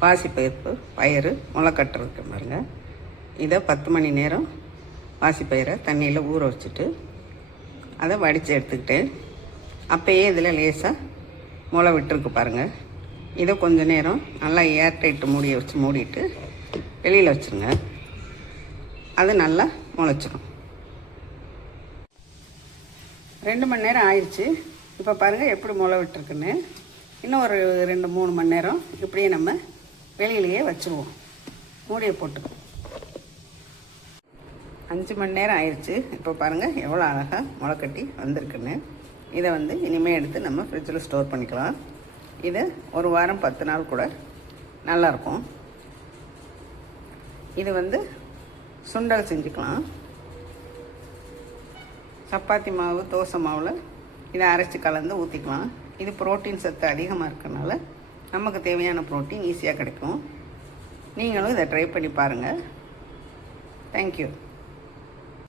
பாசிப்பயிறு பயிறு முளைக்கட்டுறதுக்கு பாருங்கள். இதை 10 மணி நேரம் பாசிப்பயிரை தண்ணியில் ஊற வச்சுட்டு அதை வடித்து எடுத்துக்கிட்டேன். அப்போயே இதில் லேசாக முளை விட்டுருக்கு பாருங்கள். இதை கொஞ்சம் நேரம் நல்லா ஏர்டைட்டு மூடியை வச்சு மூடிட்டு வெளியில் வச்சுருங்க. அது நல்லா முளைச்சிடும். 2 மணி நேரம் ஆயிடுச்சு. இப்போ பாருங்கள் எப்படி முளை விட்டுருக்குன்னு. இன்னும் ஒரு 2-3 மணி நேரம் இப்படியே நம்ம வெளியிலேயே வச்சுருவோம். மூடியை போட்டுக்குவோம். 5 மணி நேரம் ஆயிடுச்சு. இப்போ பாருங்கள் எவ்வளோ அழகாக முளைக்கட்டி வந்திருக்குன்னு. இதை இனிமேல் எடுத்து நம்ம ஃப்ரிட்ஜில் ஸ்டோர் பண்ணிக்கலாம். இது 1 வாரம் 10 நாள் கூட நல்லாயிருக்கும். இது சுண்டல் செஞ்சுக்கலாம். சப்பாத்தி மாவு தோசை மாவில் இதை அரைச்சி கலந்து ஊற்றிக்கலாம். இது புரோட்டீன் சத்து அதிகமாக இருக்கிறனால நமக்கு தேவையான புரோட்டீன் ஈஸியாக கிடைக்கும். நீங்களும் இதை ட்ரை பண்ணி பாருங்கள். தேங்க்யூ.